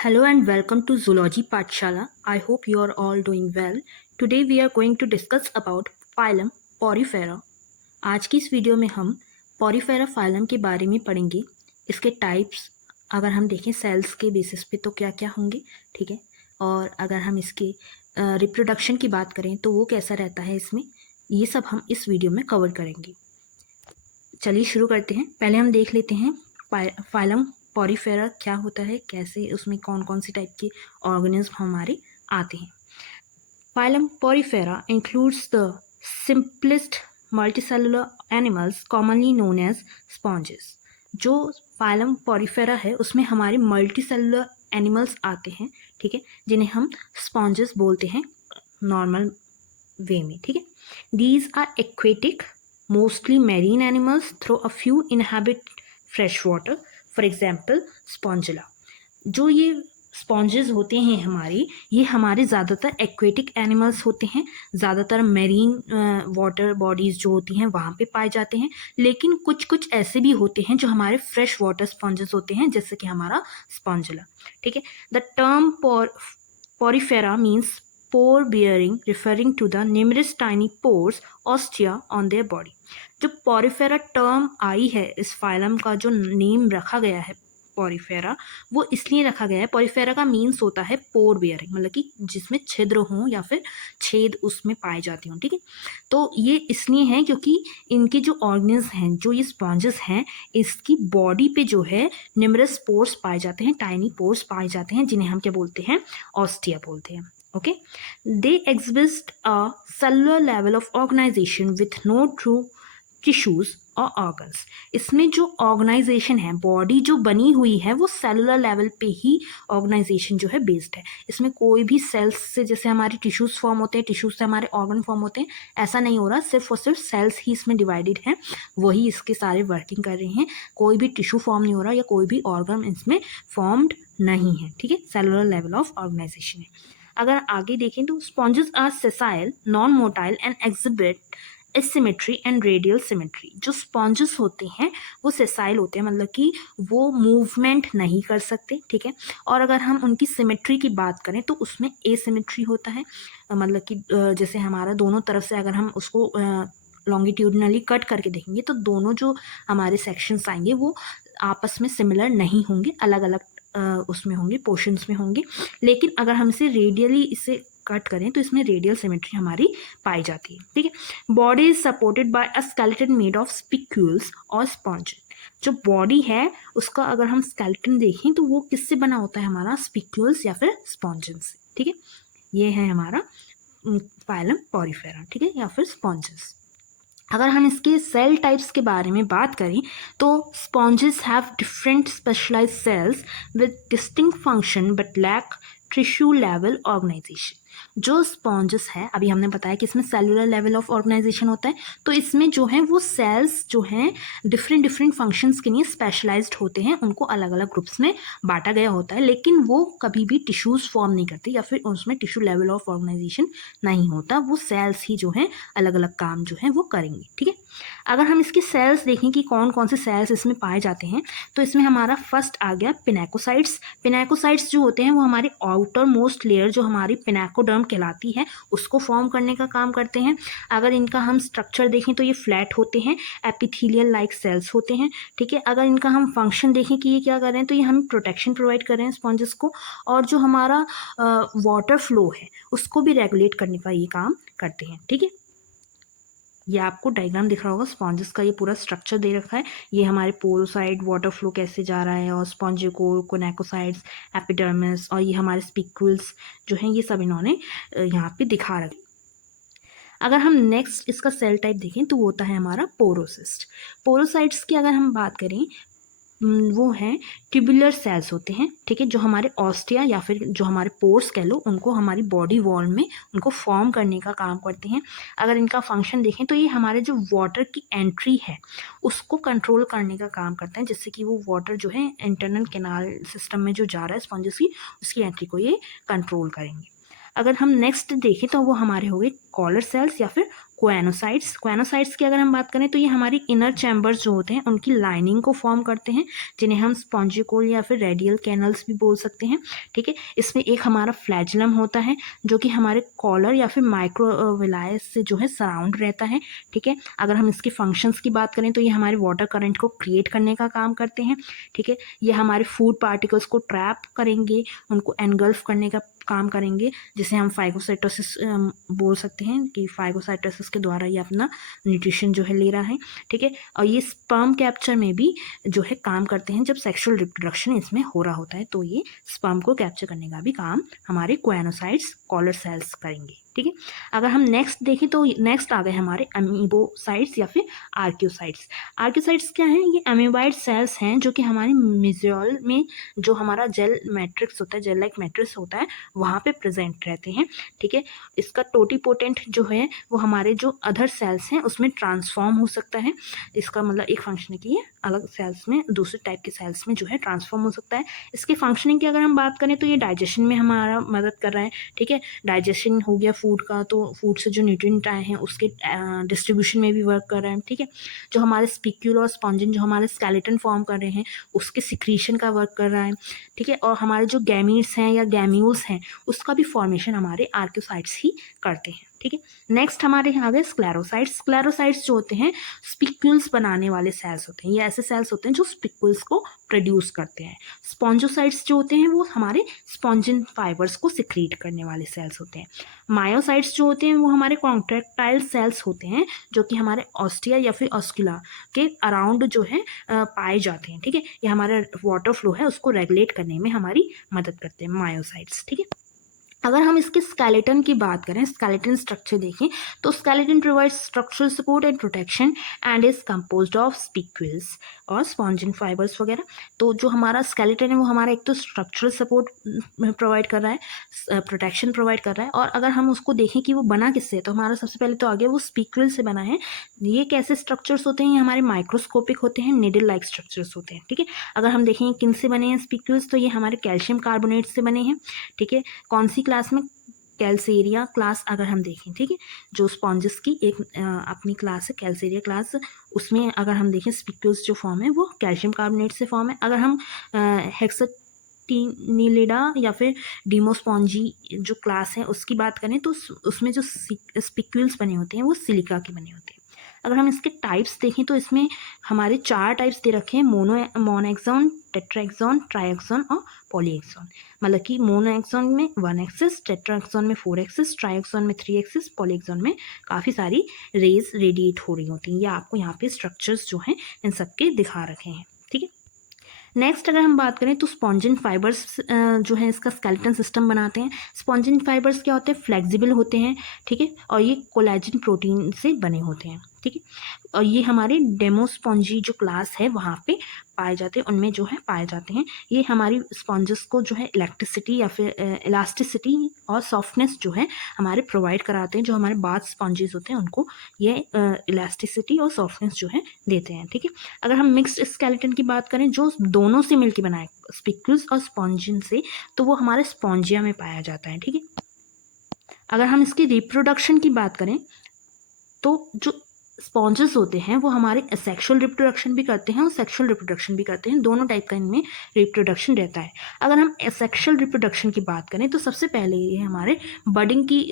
Hello and welcome to Zoology Pathshala. I hope you are all doing well. Today we are going to discuss about phylum Porifera. आज की इस video में हम Porifera phylum के बारे में पढ़ेंगे. इसके टाइप्स अगर हम देखें सेल्स के बेसिस पे तो क्या क्या होंगे, ठीक है. और अगर हम इसके रिप्रोडक्शन की बात करें तो वो कैसा रहता है इसमें, ये सब हम इस वीडियो में कवर करेंगे. चलिए शुरू करते हैं. पहले हम देख लेते हैं फाइलम पॉरीफेरा क्या होता है, कैसे उसमें कौन कौन सी टाइप के ऑर्गेनिज्म हमारे आते हैं. Phylum porifera includes the simplest multicellular animals commonly known as sponges. जो फाइलम पॉरीफेरा है उसमें हमारे मल्टीसेलुलर एनिमल्स आते हैं, ठीक है, जिन्हें हम स्पॉन्जेस बोलते हैं नॉर्मल वे में, ठीक है. These are aquatic, mostly marine animals, though a few inhabit fresh water. For example, spongilla. जो ये स्पॉन्जेस होते हैं ये हमारे ज़्यादातर एक्वेटिक एनिमल्स होते हैं, ज़्यादातर मेरीन वाटर बॉडीज़ जो होती हैं वहाँ पे पाए जाते हैं. लेकिन कुछ कुछ ऐसे भी होते हैं जो हमारे फ्रेश वाटर स्पॉन्जेस होते हैं, जैसे कि हमारा स्पॉन्जिला, ठीक है. The term Porifera means pore bearing, referring to the numerous tiny pores ostia on their body. जो पोरिफेरा टर्म आई है, इस फाइलम का जो नेम रखा गया है पोरिफेरा, वो इसलिए रखा गया है. पोरिफेरा का मीन्स होता है पोर बियरिंग, मतलब कि जिसमें छिद्र हों या फिर छेद उसमें पाए जाते हों, ठीक है. तो ये इसलिए है क्योंकि इनके जो ऑर्गन्स हैं, जो ये स्पॉन्जेस हैं, इसकी बॉडी पे जो है न्यूमरस पोर्स पाए जाते हैं, टाइनी पोर्स पाए जाते हैं, जिन्हें हम क्या बोलते हैं, ऑस्टिया बोलते हैं. Okay, they exhibit a cellular level of organization with no true tissues or organs. इसमें जो ऑर्गेनाइजेशन है, बॉडी जो बनी हुई है, वो सेलुलर लेवल पे ही ऑर्गेनाइजेशन जो है बेस्ड है. इसमें कोई भी सेल्स से, जैसे हमारे टिश्यूज़ फॉर्म होते हैं, टिश्यूज से हमारे ऑर्गन फॉर्म होते हैं, ऐसा नहीं हो रहा. सिर्फ और सिर्फ सेल्स ही इसमें डिवाइडेड हैं, वही इसके सारे वर्किंग कर रहे हैं. कोई भी टिश्यू फॉर्म नहीं हो रहा या कोई भी ऑर्गन इसमें फॉर्म्ड नहीं है, ठीक है. सेलुलर लेवल ऑफ ऑर्गेनाइजेशन है. अगर आगे देखें तो sponges are sessile, non motile and exhibit asymmetry and radial symmetry. जो स्पॉन्जेस होते हैं वो सेसाइल होते हैं, मतलब कि वो मूवमेंट नहीं कर सकते, ठीक है. और अगर हम उनकी सिमेट्री की बात करें तो उसमें एसिमेट्री होता है, मतलब कि जैसे हमारा दोनों तरफ से अगर हम उसको लॉन्गिट्यूडनली कट करके देखेंगे तो दोनों जो हमारे सेक्शंस आएंगे वो आपस में सिमिलर नहीं होंगे, अलग अलग उसमें होंगे, पोर्शंस में होंगे. लेकिन अगर हम इसे रेडियली इसे कट करें तो इसमें रेडियल सिमेट्री हमारी पाई जाती है, ठीक है. Body is supported by a skeleton made of spicules और स्पॉन्ज. जो बॉडी है उसका अगर हम स्केलेटन देखें तो वो किससे बना होता है, हमारा स्पिक्यूल्स या फिर स्पॉन्जेस से, ठीक है. ये है हमारा फाइलम पोरिफेरा, ठीक है, या फिर स्पॉन्जेस. अगर हम इसके सेल टाइप्स के बारे में बात करें तो sponges have different specialised cells with distinct function but lack tissue level organisation. जो स्पॉन्जेस है, अभी हमने बताया कि इसमें सेलुलर लेवल ऑफ ऑर्गेनाइजेशन होता है, तो इसमें जो है वो सेल्स जो हैं डिफरेंट डिफरेंट फंक्शंस के लिए स्पेशलाइज्ड होते हैं, उनको अलग अलग ग्रुप्स में बांटा गया होता है. लेकिन वो कभी भी टिश्यूज़ फॉर्म नहीं करते या फिर उसमें टिश्यू लेवल ऑफ ऑर्गेनाइजेशन नहीं होता. वो सेल्स ही जो हैं अलग अलग काम जो है वो करेंगे, ठीक है. अगर हम इसकी सेल्स देखें कि कौन कौन से सेल्स इसमें पाए जाते हैं तो इसमें हमारा फर्स्ट आ गया पिनेकोसाइट्स. पिनेकोसाइट्स जो होते हैं वो हमारे आउटर मोस्ट लेयर जो हमारी पिनेकोडर्म कहलाती है उसको फॉर्म करने का काम करते हैं. अगर इनका हम स्ट्रक्चर देखें तो ये फ्लैट होते हैं, एपिथेलियल लाइक सेल्स होते हैं, ठीक है. अगर इनका हम फंक्शन देखें कि ये क्या कर रहे हैं तो ये हमें प्रोटेक्शन प्रोवाइड कर रहे हैं स्पॉन्जेस को, और जो हमारा वाटर फ्लो है उसको भी रेगुलेट करने का ये काम करते हैं, ठीक है. ये आपको डायग्राम दिख रहा होगा, स्पॉन्जेस का ये पूरा स्ट्रक्चर दे रखा है. ये हमारे पोरोसाइड वाटर फ्लो कैसे जा रहा है, और स्पॉन्जिकोर, कोनेकोसाइड्स, एपिडर्मिस, और ये हमारे स्पिक्यूल्स जो हैं ये सब इन्होंने यहाँ पे दिखा रखे. अगर हम नेक्स्ट इसका सेल टाइप देखें तो वो होता है हमारा पोरोसिस्ट. पोरोसाइट्स की अगर हम बात करें वो हैं ट्यूबुलर सेल्स होते हैं, ठीक है, जो हमारे ऑस्टिया या फिर जो हमारे पोर्स कह लो उनको हमारी बॉडी वॉल में उनको फॉर्म करने का काम करते हैं. अगर इनका फंक्शन देखें तो ये हमारे जो वाटर की एंट्री है उसको कंट्रोल करने का काम करते हैं, जिससे कि वो वाटर जो है इंटरनल कैनाल सिस्टम में जो जा रहा है स्पॉन्जेस की, उसकी एंट्री को ये कंट्रोल करेंगे. अगर हम नेक्स्ट देखें तो वो हमारे हो गए कॉलर सेल्स या फिर क्वेनोसाइट्स की अगर हम बात करें तो ये हमारी इनर चैम्बर्स जो होते हैं उनकी लाइनिंग को फॉर्म करते हैं, जिन्हें हम स्पॉन्जिकोल या फिर रेडियल कैनल्स भी बोल सकते हैं। ठीक है, इसमें एक हमारा फ्लैजुलम होता है जो कि हमारे कॉलर या फिर माइक्रोविलाई से जो है सराउंड रहता है। ठीक है, अगर हम इसके फंक्शंस की बात करें तो ये हमारे वाटर करंट को क्रिएट करने का काम करते हैं। ठीक है, ये हमारे फूड पार्टिकल्स को ट्रैप करेंगे, उनको एनगल्फ करने का काम करेंगे, जिसे हम फाइगोसाइटोसिस बोल सकते हैं कि फाइगोसाइटोसिस के द्वारा ये अपना न्यूट्रिशन जो है ले रहा है। ठीक है, और ये स्पर्म कैप्चर में भी जो है काम करते हैं। जब सेक्सुअल रिप्रोडक्शन इसमें हो रहा होता है तो ये स्पर्म को कैप्चर करने का भी काम हमारे क्वेनोसाइट्स कॉलर सेल्स करेंगे। ठीक है, अगर हम नेक्स्ट देखें तो नेक्स्ट आ गए हमारे अमीबोसाइट्स या फिर आर्क्योसाइट्स। आर्क्योसाइट्स क्या हैं? ये अमीबाइड सेल्स हैं जो कि हमारे मिजोल में जो हमारा जेल मैट्रिक्स होता है, जेल लाइक मैट्रिक्स होता है, वहाँ पे प्रेजेंट रहते हैं। ठीक है, इसका टोटीपोटेंट जो है वो हमारे जो अदर सेल्स हैं उसमें ट्रांसफॉर्म हो सकता है। इसका मतलब एक फंक्शन है कि ये अलग सेल्स में दूसरे टाइप के सेल्स में जो है ट्रांसफॉर्म हो सकता है। इसके फंक्शनिंग की अगर हम बात करें तो ये डाइजेशन में हमारा मदद कर रहा है। ठीक है, डाइजेशन हो गया फूड का, तो फूड से जो न्यूट्रिएंट आए हैं उसके डिस्ट्रीब्यूशन में भी वर्क कर रहा है। ठीक है, जो हमारे स्पिक्यूल और स्पॉन्जिन जो हमारे स्केलेटन फॉर्म कर रहे हैं उसके सिक्रीशन का वर्क कर रहा है। ठीक है, और हमारे जो गैमीट्स हैं या गैम्यूल्स हैं उसका भी फॉर्मेशन हमारे आर्क्योसाइट्स ही करते हैं। ठीक है, नेक्स्ट हमारे यहाँ आ गए स्क्लेरोसाइट्स। स्क्लेरोसाइट्स जो होते हैं स्पिक्यूल्स बनाने वाले सेल्स होते हैं। ये ऐसे सेल्स होते हैं जो स्पिक्यूल्स को प्रोड्यूस करते हैं। स्पॉन्जोसाइट्स जो होते हैं वो हमारे स्पॉन्जिन फाइबर्स को सिक्रीट करने वाले सेल्स होते हैं। मायोसाइट्स जो होते हैं वो हमारे कॉन्ट्रैक्टाइल सेल्स होते हैं जो कि हमारे ऑस्टिया या फिर ऑस्कुला के अराउंड जो है पाए जाते हैं। ठीक है, ये हमारा वाटर फ्लो है उसको रेगुलेट करने में हमारी मदद करते हैं मायोसाइट्स। ठीक है, अगर हम इसके स्केलेटन की बात करें, स्केलेटन स्ट्रक्चर देखें तो skeleton provides structural support and protection and is composed of spicules और स्पॉन्जिन फाइबर्स वगैरह। तो जो हमारा स्केलेटन है वो हमारा एक तो स्ट्रक्चरल सपोर्ट प्रोवाइड कर रहा है, प्रोटेक्शन प्रोवाइड कर रहा है, और अगर हम उसको देखें कि वो बना किससे, तो हमारा सबसे पहले तो आगे वो स्पिक्यूल से बना है। ये कैसे स्ट्रक्चर्स होते हैं? ये हमारे माइक्रोस्कोपिक होते हैं, निडल लाइक स्ट्रक्चर्स होते हैं। ठीक है, अगर हम देखें किन से बने हैं स्पिक्यूल्स, तो ये हमारे कैल्शियम कार्बोनेट से बने हैं। ठीक है, कौन सी क्लास में? कैल्सेरिया क्लास अगर हम देखें। ठीक है, जो स्पॉन्जेस की एक अपनी क्लास है कैल्सेरिया क्लास, उसमें अगर हम देखें स्पिक्यूल्स जो फॉर्म है वो कैल्शियम कार्बोनेट से फॉर्म है। अगर हम हेक्साटिनिलिडा या फिर डीमोस्पॉन्जी जो क्लास है उसकी बात करें तो उसमें जो स्पिक्यूल्स बने होते हैं वो सिलिका के बने होते हैं। अगर हम इसके टाइप्स देखें तो इसमें हमारे 4 टाइप्स दे रखे हैं, मोनोएक्सॉन, टेट्राएक्सॉन, ट्राइएक्सॉन और पॉलीएक्सॉन। मतलब कि मोनोएक्सॉन में 1 एक्सिस, टेट्राएक्सॉन में 4 एक्सिस, ट्राइएक्सॉन में 3 एक्सिस, पॉलीएक्सॉन में काफ़ी सारी रेज रेडिएट हो रही होती हैं। ये आपको यहाँ पे स्ट्रक्चर्स जो हैं इन सबके दिखा रखे हैं। ठीक है, नेक्स्ट अगर हम बात करें तो स्पॉन्जिन फाइबर्स जो है इसका स्केलेटन सिस्टम बनाते हैं। स्पॉन्जिन फाइबर्स क्या होते हैं? फ्लेक्सिबल होते हैं। ठीक है, और ये कोलेजन प्रोटीन से बने होते हैं। ठीक है, और ये हमारे डेमोस्पॉन्जी जो क्लास है वहाँ पे पाए जाते हैं, उनमें जो है पाए जाते हैं। ये हमारी स्पॉन्जेस को जो है इलेक्ट्रिसिटी या फिर इलास्टिसिटी और सॉफ्टनेस जो है हमारे प्रोवाइड कराते हैं। जो हमारे बाथ स्पॉन्जेस होते हैं उनको ये इलास्टिसिटी और सॉफ्टनेस जो है देते हैं। ठीक है, अगर हम मिक्स्ड स्केलेटन की बात करें जो दोनों से मिलकर बनाए स्पिक्यूल्स और स्पॉन्जिन से, तो वो हमारे स्पॉन्जिया में पाया जाता है। ठीक है, अगर हम इसकी रिप्रोडक्शन की बात करें तो जो स्पॉन्जेस होते हैं वो हमारे सेक्सुअल रिप्रोडक्शन भी करते हैं और सेक्सुअल रिप्रोडक्शन भी करते हैं। दोनों टाइप का इनमें रिप्रोडक्शन रहता है। अगर हम सेक्सुअल रिप्रोडक्शन की बात करें तो सबसे पहले ये हमारे बडिंग की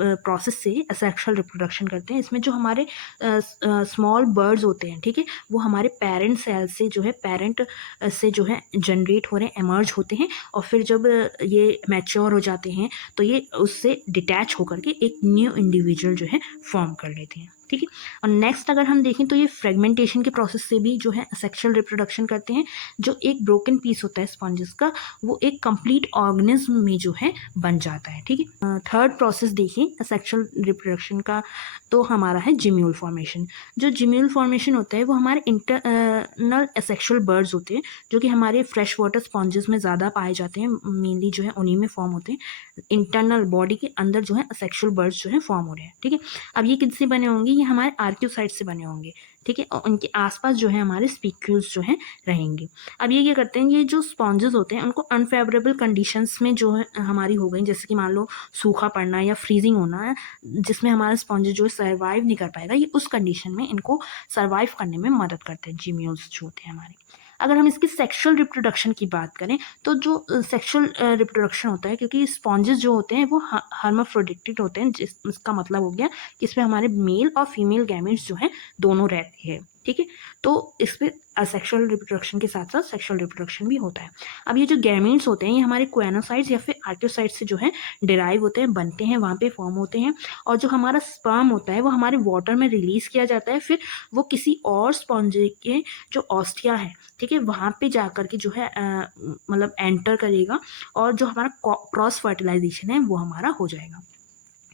प्रोसेस से सेक्सुअल रिप्रोडक्शन करते हैं। इसमें जो हमारे स्मॉल बर्ड्स होते हैं, ठीक है, वो हमारे पेरेंट सेल से जो है पेरेंट से जो है जनरेट हो रहे हैं, एमर्ज होते हैं, और फिर जब ये मैच्योर हो जाते हैं तो ये उससे डिटैच होकर के एक न्यू इंडिविजुअल जो है फॉर्म कर लेते हैं। ठीक है, और नेक्स्ट अगर हम देखें तो ये फ्रेगमेंटेशन के प्रोसेस से भी जो है सेक्सुअल रिप्रोडक्शन करते हैं। जो एक ब्रोकन पीस होता है स्पॉन्जेस का वो एक कंप्लीट ऑर्गेनिज्म में जो है बन जाता है। ठीक है, थर्ड प्रोसेस देखिए सेक्सुअल रिप्रोडक्शन का, तो हमारा है जिम्यूल फॉर्मेशन। जो जिम्यूल फॉर्मेशन होता है वो हमारे इंटरनल एसेक्सुअल बर्ड्स होते हैं जो कि हमारे फ्रेश वाटर स्पॉन्जेस में ज़्यादा पाए जाते हैं, मेनली जो है उन्हीं में फॉर्म होते हैं। इंटरनल बॉडी के अंदर जो है सेक्सुअल बर्ड्स जो है फॉर्म हो रहे हैं। ठीक है, अब ये किससे बने होंगे? ये हमारे आर्क्योसाइट से बने होंगे। ठीक है, और उनके आसपास जो है हमारे स्पीक्यूल्स जो हैं रहेंगे। अब ये क्या करते हैं, ये जो स्पॉन्जेस होते हैं उनको अनफेवरेबल कंडीशंस में जो है हमारी हो गई, जैसे कि मान लो सूखा पड़ना या फ्रीजिंग होना है, जिसमें हमारा स्पॉन्ज जो है सर्वाइव नहीं कर पाएगा, ये उस कंडीशन में इनको सर्वाइव करने में मदद करते हैं जीम्यूल्स जो होते हैं हमारे। अगर हम इसकी सेक्सुअल रिप्रोडक्शन की बात करें तो जो सेक्सुअल रिप्रोडक्शन होता है, क्योंकि स्पॉन्जेस जो होते हैं वो हर्माफ्रोडिक्टिक होते हैं, जिसका मतलब हो गया कि इसमें हमारे मेल और फीमेल गैमेट्स जो हैं दोनों रहते हैं। ठीक है, तो इसमें असेक्सुअल रिप्रोडक्शन के साथ साथ सेक्सुअल रिप्रोडक्शन भी होता है। अब ये जो गैमेट्स होते हैं ये हमारे क्वेनोसाइट्स या फिर आर्कियोसाइट्स से जो है डिराइव होते हैं, बनते हैं, वहाँ पे फॉर्म होते हैं। और जो हमारा स्पर्म होता है वो हमारे वाटर में रिलीज किया जाता है, फिर वो किसी और स्पॉन्जे के जो ऑस्टिया है, ठीक है, वहाँ पे जाकर के जो है मतलब एंटर करेगा, और जो हमारा क्रॉस फर्टिलाइजेशन है वो हमारा हो जाएगा।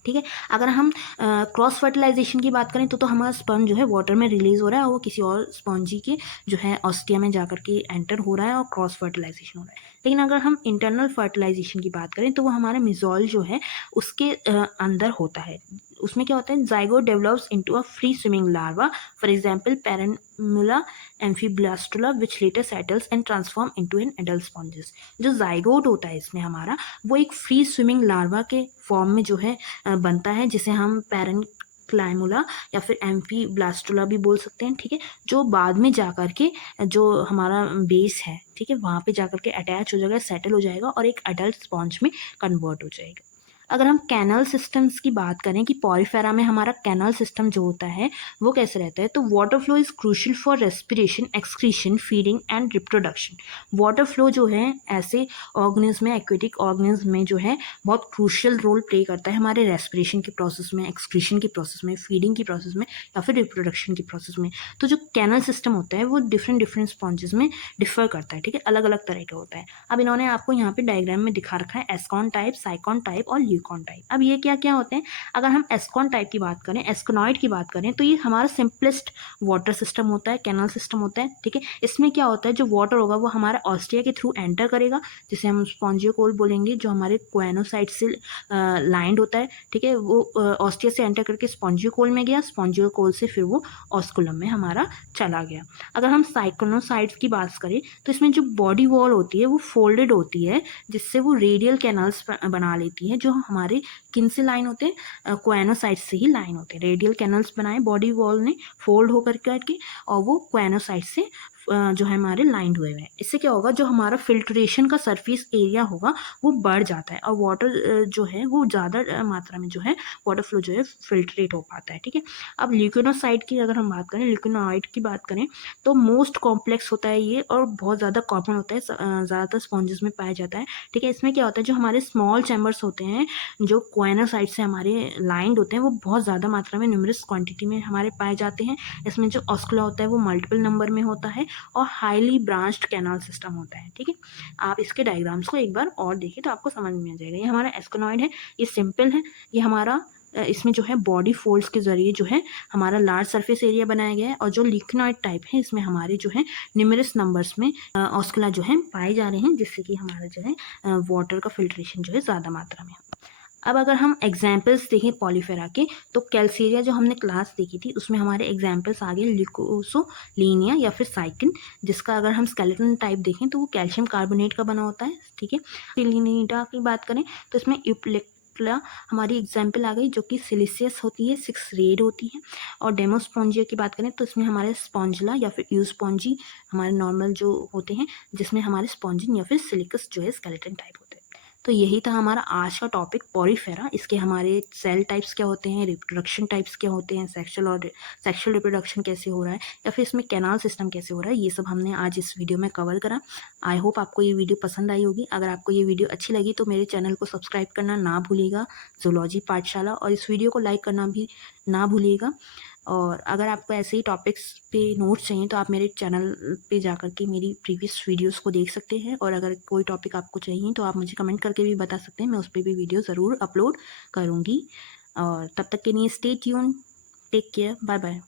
ठीक है, अगर हम क्रॉस फर्टिलाइजेशन की बात करें तो हमारा स्पर्म जो है वाटर में रिलीज हो रहा है और वो किसी और स्पॉन्जी के जो है ऑस्टिया में जाकर के एंटर हो रहा है और क्रॉस फर्टिलाइजेशन हो रहा है। लेकिन अगर हम इंटरनल फर्टिलाइजेशन की बात करें तो वो हमारे मिजोल जो है उसके अंदर होता है। उसमें क्या होता है, zygote develops into a free swimming larva, for example parenchymula amphiblastula which later settles and transform into an adult sponges. जो जाइगोट होता है इसमें हमारा, वो एक फ्री स्विमिंग लार्वा के फॉर्म में जो है बनता है, जिसे हम पैरेनक्लाइमुला या फिर एम्फीब्लास्टुला भी बोल सकते हैं। ठीक है, जो बाद में जाकर के जो हमारा बेस है, ठीक है, वहाँ पे जाकर के अटैच हो जाएगा, सेटल हो जाएगा और एक अडल्ट स्पॉन्ज में कन्वर्ट हो जाएगा। अगर हम कैनल सिस्टम्स की बात करें कि पॉरीफेरा में हमारा कैनल सिस्टम जो होता है वो कैसे रहता है, तो water flow is crucial for respiration, excretion, feeding and reproduction. Water flow जो है ऐसे ऑर्गेनिज्म में, एक्वेटिक ऑर्गेनिज्म में जो है बहुत क्रूशियल रोल प्ले करता है हमारे रेस्पिरेशन के प्रोसेस में, एक्सक्रीशन की प्रोसेस में, फीडिंग की प्रोसेस में या फिर रिप्रोडक्शन की प्रोसेस में। तो जो कैनल सिस्टम होता है वो डिफरेंट डिफरेंट स्पॉन्जेस में डिफर करता है। ठीक है, अलग अलग तरह का होता है। अब इन्होंने आपको यहाँ पे डायग्राम में दिखा रखा है एस्कॉन टाइप, साइकॉन टाइप और ल्यूकॉन टाइप। अब ये क्या क्या होते हैं, अगर हम एस्कॉन टाइप की बात करें, एस्कोनॉइड की बात करें, तो ये हमारा सिंपलेस्ट वाटर सिस्टम होता है, कैनल सिस्टम होता है। ठीक है, इसमें क्या होता है, जो वाटर होगा वो हमारे ऑस्टिया के थ्रू एंटर करेगा, जिसे हम स्पॉन्जियोकोल बोलेंगे, जो हमारे क्वेनोसाइट से लाइंड होता है। ठीक है, वो ऑस्टिया से एंटर करके स्पॉन्जियोकोल में गया, स्पॉन्जियोकोल से फिर वो ऑस्कुलम में हमारा चला गया। अगर हम साइक्लोनोसाइट्स की बात करें तो इसमें जो बॉडी वॉल होती है वो फोल्डेड होती है, जिससे वो रेडियल कैनल्स बना लेती है, जो हमारे किन से लाइन होते हैं, क्वेनोसाइट से ही लाइन होते हैं। रेडियल कैनल्स बनाए बॉडी वॉल ने फोल्ड होकर करके, और वो क्वेनोसाइट से जो है हमारे लाइंड हुए हैं। इससे क्या होगा, जो हमारा फिल्ट्रेशन का सरफेस एरिया होगा वो बढ़ जाता है, और वाटर जो है वो ज़्यादा मात्रा में जो है वाटर फ्लो जो है फिल्ट्रेट हो पाता है। ठीक है, अब ल्यूकोनोसाइट की अगर हम बात करें, ल्यूकोनॉइड की बात करें, तो मोस्ट कॉम्प्लेक्स होता है ये और बहुत ज़्यादा कॉमन होता है, ज़्यादातर स्पॉन्जेस में पाया जाता है। ठीक है, इसमें क्या होता है, जो हमारे स्मॉल चैम्बर्स होते हैं जो क्वेनोसाइट से हमारे लाइंड होते हैं, वो बहुत ज़्यादा मात्रा में न्यूमरस क्वांटिटी में हमारे पाए जाते हैं। इसमें जो ऑस्कुला होता है वो मल्टीपल नंबर में होता है और हाईली ब्रांच्ड कैनाल सिस्टम होता है। ठीक है, आप इसके डायग्राम्स को एक बार और देखिए तो आपको समझ में आ जाएगा। ये हमारा एस्कोनॉइड है, ये सिंपल है, ये हमारा इसमें जो है बॉडी फोल्ड्स के जरिए जो है हमारा लार्ज सरफेस एरिया बनाया गया है। और जो लिक्विनॉइड टाइप है इसमें हमारे जो है न्यूमरस नंबर्स में ऑस्कुला जो है पाए जा रहे हैं, जिससे कि हमारा जो है वाटर का फिल्ट्रेशन जो है ज़्यादा मात्रा में। अब अगर हम एग्जाम्पल्स देखें पॉलीफेरा के, तो कैल्सेरिया जो हमने क्लास देखी थी उसमें हमारे एग्जाम्पल्स आ गए ल्यूकोसोलिनिया या फिर साइकिन, जिसका अगर हम स्केलेटन टाइप देखें तो वो कैल्शियम कार्बोनेट का बना होता है। ठीक है, सिलिनिडा की बात करें तो इसमें यूप्लेक्टला हमारी एग्जाम्पल आ गई, जो कि सिलिसियस होती है, 6 रेड होती है। और डेमोस्पॉन्जिया की बात करें तो इसमें हमारे स्पॉन्जिला या फिर यूस्पॉन्जी हमारे नॉर्मल जो होते हैं, जिसमें हमारे स्पॉन्जिन या फिर सिलिकस जो है स्केलेटन टाइप होते हैं। तो यही था हमारा आज का टॉपिक पॉलीफेरा। इसके हमारे सेल टाइप्स क्या होते हैं, रिप्रोडक्शन टाइप्स क्या होते हैं, सेक्सुअल रिप्रोडक्शन कैसे हो रहा है, या फिर इसमें कैनाल सिस्टम कैसे हो रहा है, ये सब हमने आज इस वीडियो में कवर करा। आई होप आपको ये वीडियो पसंद आई होगी। अगर आपको ये वीडियो अच्छी लगी तो मेरे चैनल को सब्सक्राइब करना ना भूलिएगा, जूलॉजी पाठशाला, और इस वीडियो को लाइक करना भी ना भूलिएगा। और अगर आपको ऐसे ही टॉपिक्स पे नोट्स चाहिए तो आप मेरे चैनल पे जाकर के मेरी प्रीवियस वीडियोस को देख सकते हैं। और अगर कोई टॉपिक आपको चाहिए तो आप मुझे कमेंट करके भी बता सकते हैं, मैं उस पर भी वीडियो ज़रूर अपलोड करूँगी। और तब तक के लिए stay tune, take care, bye bye.